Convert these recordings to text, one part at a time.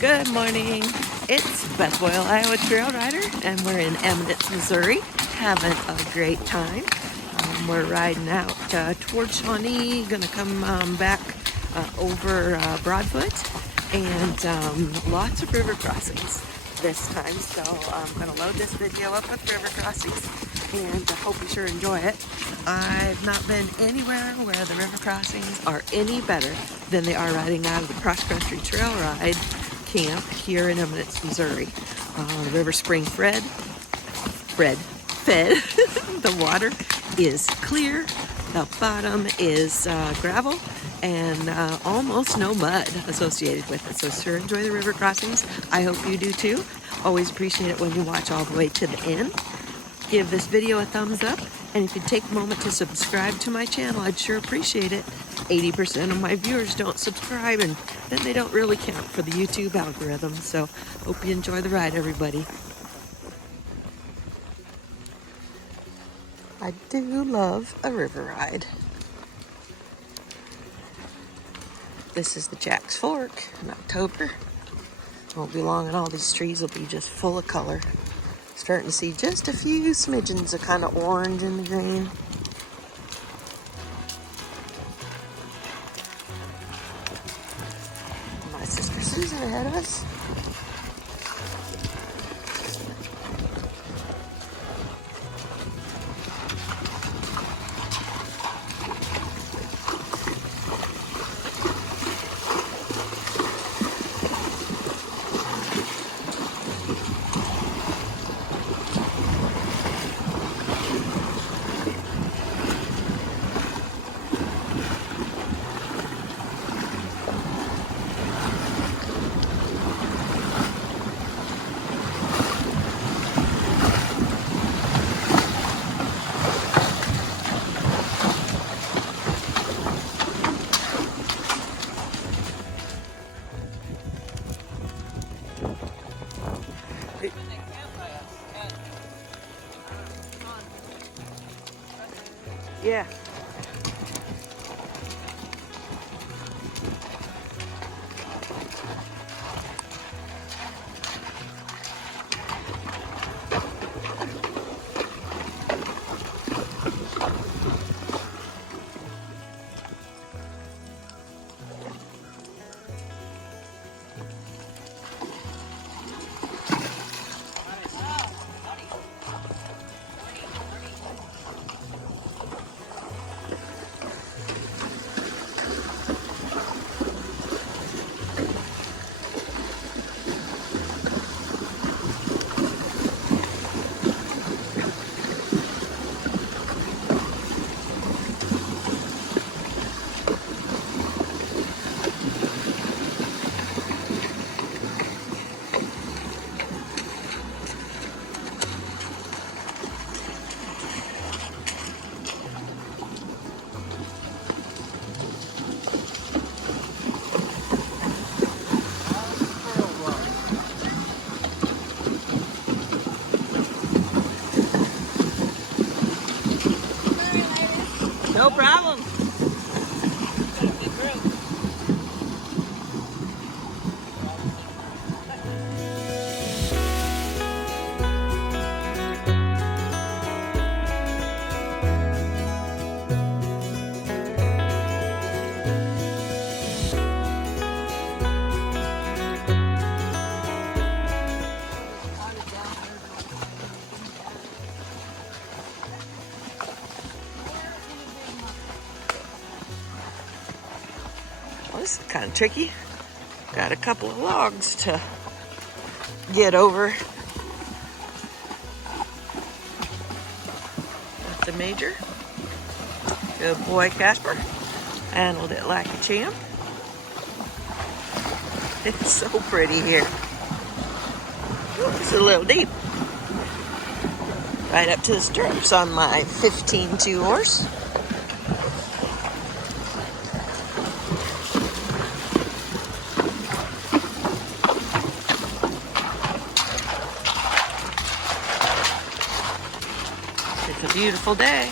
Good morning. It's Beth Boyle, Iowa Trail Rider, and we're in Eminence, Missouri, having a great time. We're riding out towards Shawnee, gonna come back over Broadfoot, and lots of river crossings this time. So I'm gonna load this video up with river crossings, and I hope you sure enjoy it. I've not been anywhere where the river crossings are any better than they are riding out of the cross-country trail ride camp here in Eminence, Missouri. The river spring fed. The water is clear. The bottom is gravel and almost no mud associated with it. So sure enjoy the river crossings. I hope you do too. Always appreciate it when you watch all the way to the end. Give this video a thumbs up, and if you take a moment to subscribe to my channel, I'd sure appreciate it. 80% of my viewers don't subscribe, and then they don't really count for the YouTube algorithm. So hope you enjoy the ride, everybody. I do love a river ride. This is the Jack's Fork in October. Won't be long and all these trees will be just full of color. Starting to see just a few smidgens of kind of orange in the green. My sister Susan ahead of us. Yeah. No problem. Well, this is kind of tricky. Got a couple of logs to get over. That's the major. Good boy, Casper. Handled it like a champ. It's so pretty here. Ooh, it's a little deep. Right up to the stirrups on my 15-2 horse. It's a beautiful day.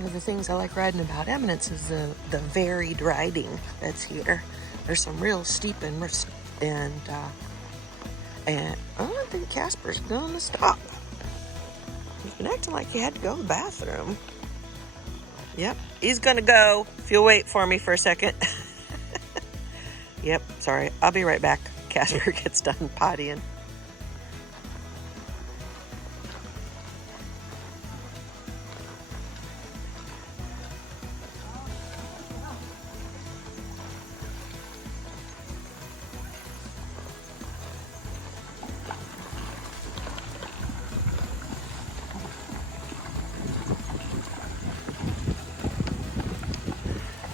one of the things I like riding about Eminence is the varied riding that's here. There's some real steep and I don't think Casper's going to stop. He's been acting like he had to go to the bathroom. Yep, he's gonna go if you'll wait for me for a second. Yep, sorry, I'll be right back. Casper gets done pottying.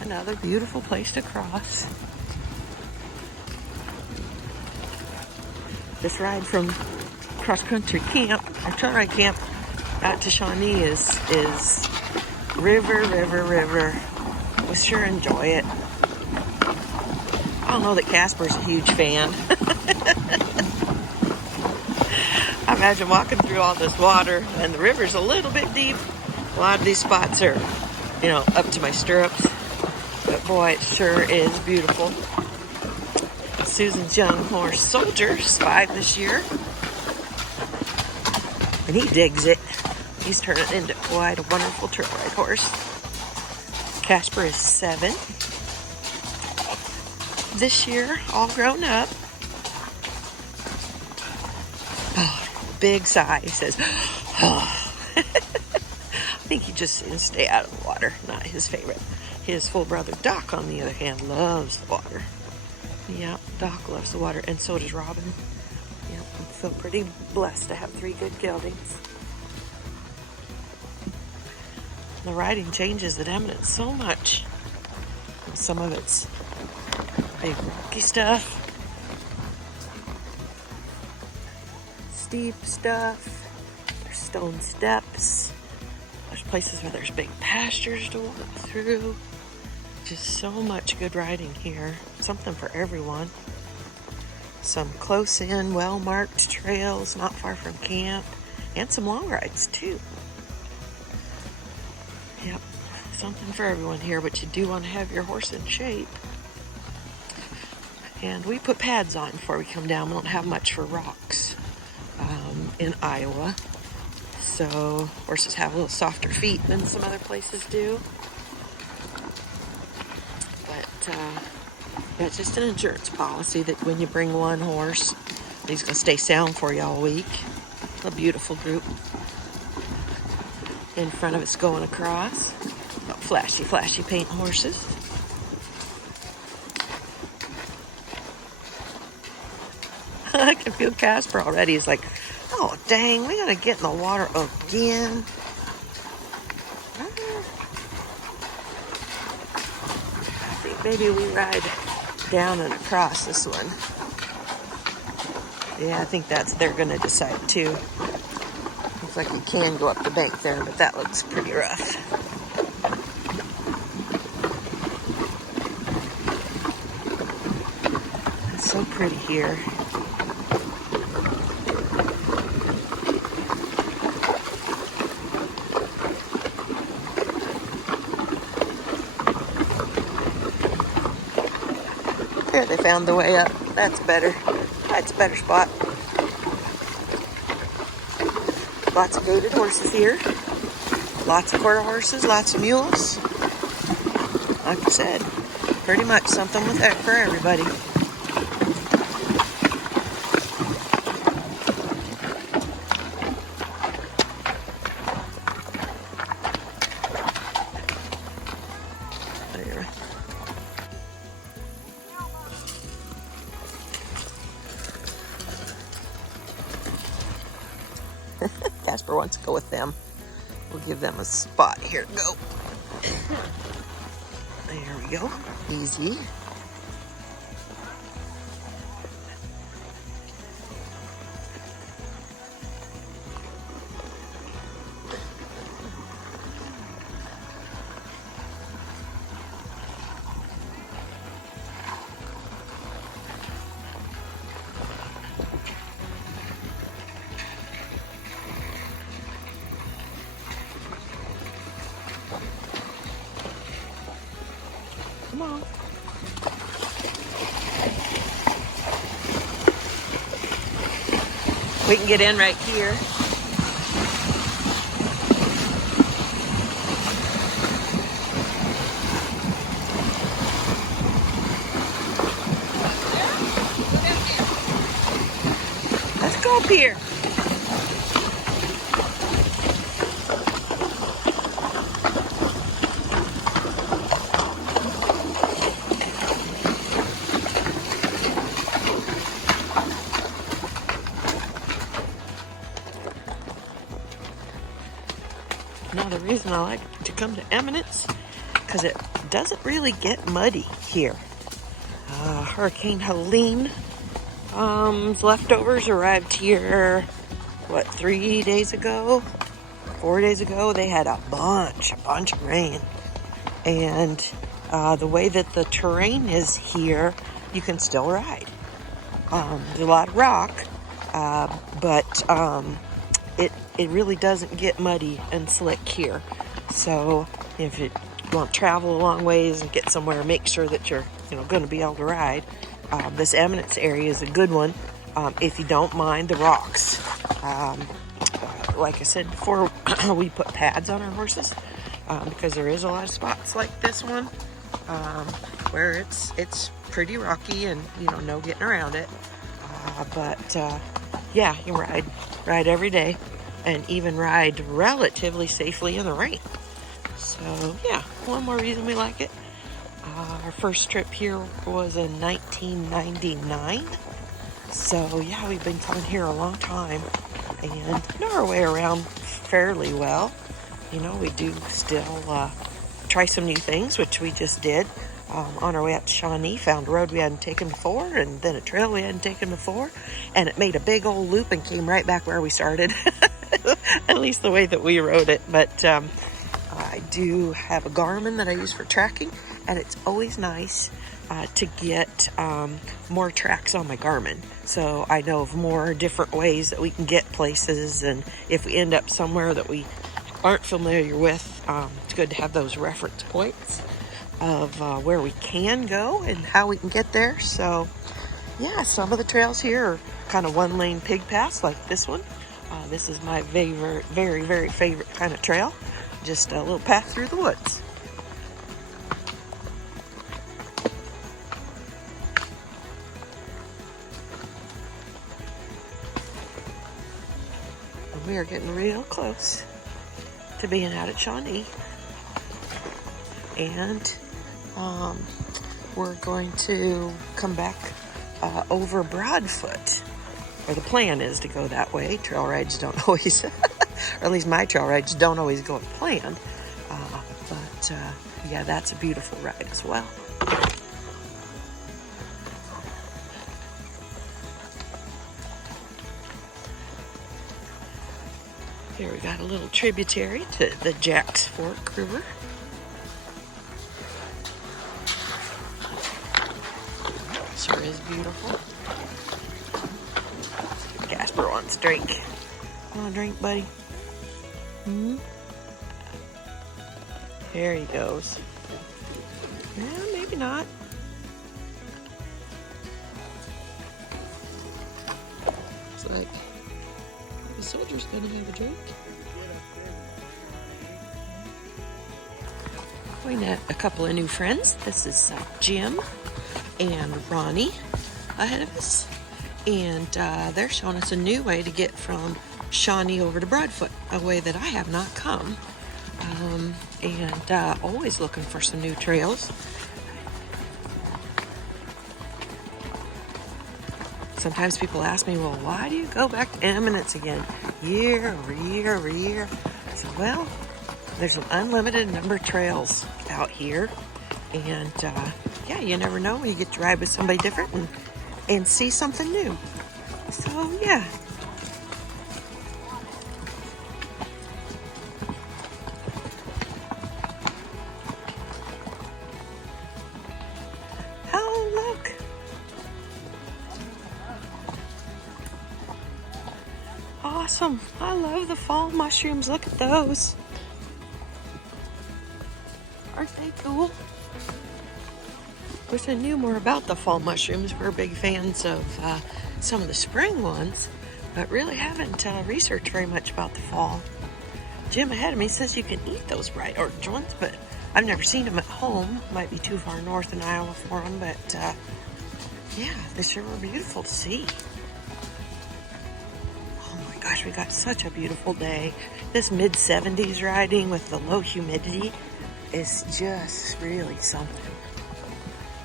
Another beautiful place to cross. This ride from cross-country camp, or trail ride camp, out to Shawnee is river. We sure enjoy it. I don't know that Casper's a huge fan. I imagine walking through all this water, and the river's a little bit deep. A lot of these spots are, up to my stirrups. But boy, it sure is beautiful. Susan's young horse, Soldier, is 5 this year. And he digs it. He's turning into quite a wonderful trail ride horse. Casper is 7 this year, all grown up. Oh, big sigh. He says, oh. I think he just didn't stay out of the water. Not his favorite. His full brother, Doc, on the other hand, loves the water. Yeah, Doc loves the water, and so does Robin. Yeah, I feel pretty blessed to have 3 good geldings. The riding changes at Eminence so much. Some of it's big rocky stuff, steep stuff, there's stone steps, there's places where there's big pastures to walk through. Just so much good riding here. Something for everyone. Some close in, well-marked trails not far from camp. And some long rides too. Yep, something for everyone here, but you do want to have your horse in shape. And we put pads on before we come down. We don't have much for rocks in Iowa. So horses have a little softer feet than some other places do. Yeah, it's just an insurance policy that when you bring one horse, he's going to stay sound for you all week. A beautiful group in front of us going across. Oh, flashy paint horses. I can feel Casper already. He's like, oh, dang, we got to get in the water again. Maybe we ride down and across this one. Yeah, I think they're going to decide too. Looks like you can go up the bank there, but that looks pretty rough. It's so pretty here. There, they found the way up. That's better. That's a better spot. Lots of gaited horses here. Lots of quarter horses, lots of mules. Like I said, pretty much something for everybody. Casper wants to go with them. We'll give them a spot. Here, go. There we go. Easy. Come on. We can get in right here. Let's go up here. Now the reason I like to come to Eminence, because it doesn't really get muddy here. Hurricane Helene leftovers arrived here, 3 days ago? 4 days ago. They had a bunch of rain. And the way that the terrain is here, you can still ride. There's a lot of rock, but it really doesn't get muddy and slick here. So if you want to travel a long ways and get somewhere, make sure that you're going to be able to ride. This Eminence area is a good one if you don't mind the rocks. Like I said before, we put pads on our horses because there is a lot of spots like this one where it's pretty rocky and no getting around it. But yeah, you can ride every day and even ride relatively safely in the rain. So yeah, one more reason we like it. Our first trip here was in 1999. So yeah, we've been coming here a long time and know our way around fairly well. We do still try some new things, which we just did. On our way up to Shawnee, found a road we hadn't taken before, and then a trail we hadn't taken before, and it made a big old loop and came right back where we started. At least the way that we rode it. But I do have a Garmin that I use for tracking, and it's always nice to get more tracks on my Garmin, so I know of more different ways that we can get places, and if we end up somewhere that we aren't familiar with, it's good to have those reference points of where we can go and how we can get there. So yeah, some of the trails here are kind of one-lane pig paths like this one. This is my very, very favorite kind of trail. Just a little path through the woods. And we are getting real close to being out at Shawnee. And we're going to come back over Broadfoot. Or the plan is to go that way. Trail rides don't always, or at least my trail rides don't always go as planned. But yeah, that's a beautiful ride as well. Here we got a little tributary to the Jack's Fork River. Sure is beautiful. Casper wants a drink. Come on, drink, buddy. There he goes. Yeah, maybe not. Looks like the soldier's gonna have a drink. We met a couple of new friends. This is Jim and Ronnie ahead of us. And they're showing us a new way to get from Shawnee over to Broadfoot, a way that I have not come. And always looking for some new trails. Sometimes people ask me, well, why do you go back to Eminence again year over year over year? I said, well, there's an unlimited number of trails out here. And yeah, you never know when you get to ride with somebody different and see something new. So yeah. Oh, look. Awesome. I love the fall mushrooms. Look at those. Aren't they cool? Wish I knew more about the fall mushrooms. We're big fans of some of the spring ones, but really haven't researched very much about the fall. Jim ahead of me says you can eat those bright orange ones, but I've never seen them at home. Might be too far north in Iowa for them, but yeah, they sure were beautiful to see. Oh my gosh, we got such a beautiful day. This mid-70s riding with the low humidity is just really something.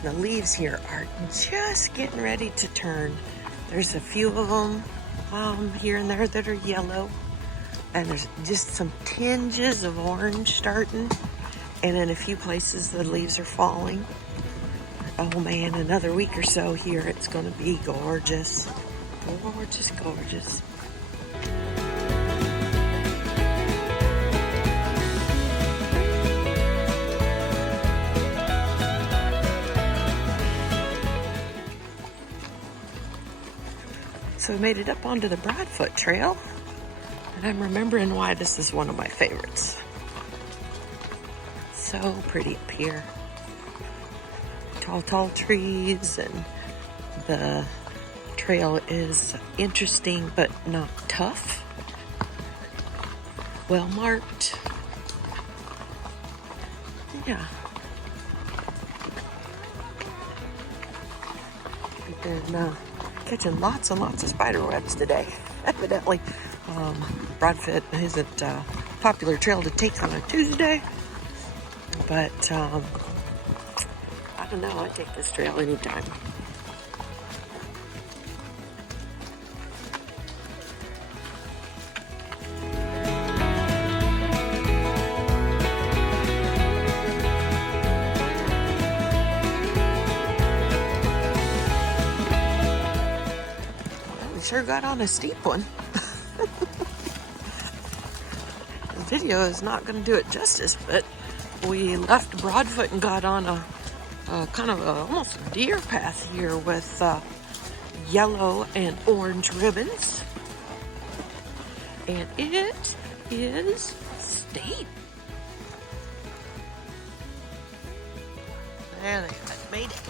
The leaves here are just getting ready to turn. There's a few of them here and there that are yellow, and there's just some tinges of orange starting, and in a few places the leaves are falling. Oh man, another week or so here, it's going to be gorgeous. Gorgeous, gorgeous. So we made it up onto the Broadfoot Trail, and I'm remembering why this is one of my favorites. So pretty up here. Tall, tall trees, and the trail is interesting but not tough. Well marked. Yeah. We've been catching lots and lots of spider webs today. Evidently, Broadfoot isn't a popular trail to take on a Tuesday, but I don't know, I take this trail anytime. We sure got on a steep one. The video is not going to do it justice, but we left Broadfoot and got on a kind of almost a deer path here with yellow and orange ribbons, and it is steep. There they are. Made it.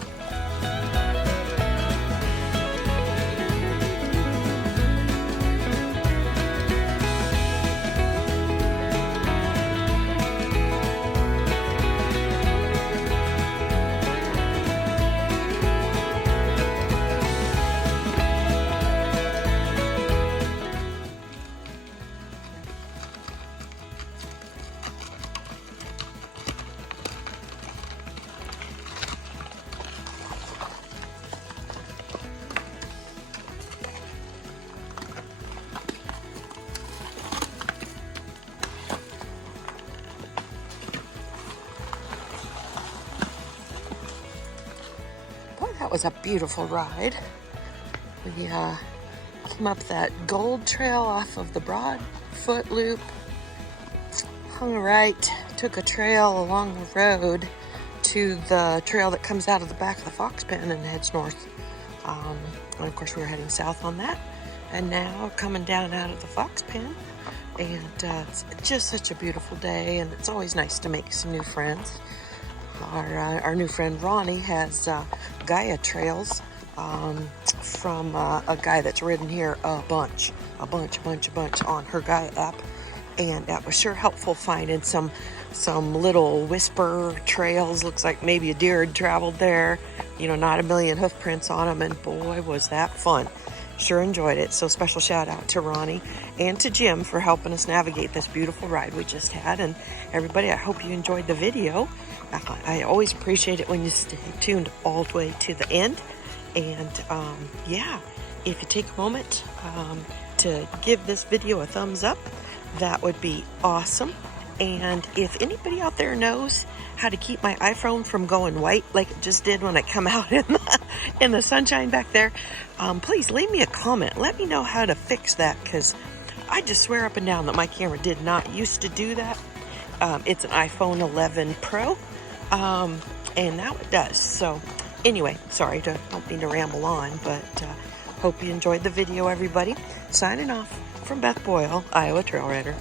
That was a beautiful ride. We came up that gold trail off of the Broadfoot Loop, hung a right, took a trail along the road to the trail that comes out of the back of the fox pen and heads north. And of course we were heading south on that, and now coming down out of the fox pen, and it's just such a beautiful day, and it's always nice to make some new friends. Our new friend Ronnie has Gaia trails from a guy that's ridden here a bunch on her Gaia app, and that was sure helpful finding some little whisper trails. Looks like maybe a deer had traveled there, you know, not a million hoof prints on them, and boy was that fun. Sure enjoyed it. So special shout out to Ronnie and to Jim for helping us navigate this beautiful ride we just had. And everybody, I hope you enjoyed the video. I always appreciate it when you stay tuned all the way to the end. And yeah, if you take a moment to give this video a thumbs up, that would be awesome. And if anybody out there knows how to keep my iPhone from going white like it just did when I come out in the sunshine back there, please leave me a comment. Let me know how to fix that, because I just swear up and down that my camera did not used to do that. It's an iPhone 11 Pro, and now it does. So anyway, sorry, don't mean to ramble on, but hope you enjoyed the video, everybody. Signing off from Beth Boyle, Iowa Trail Rider.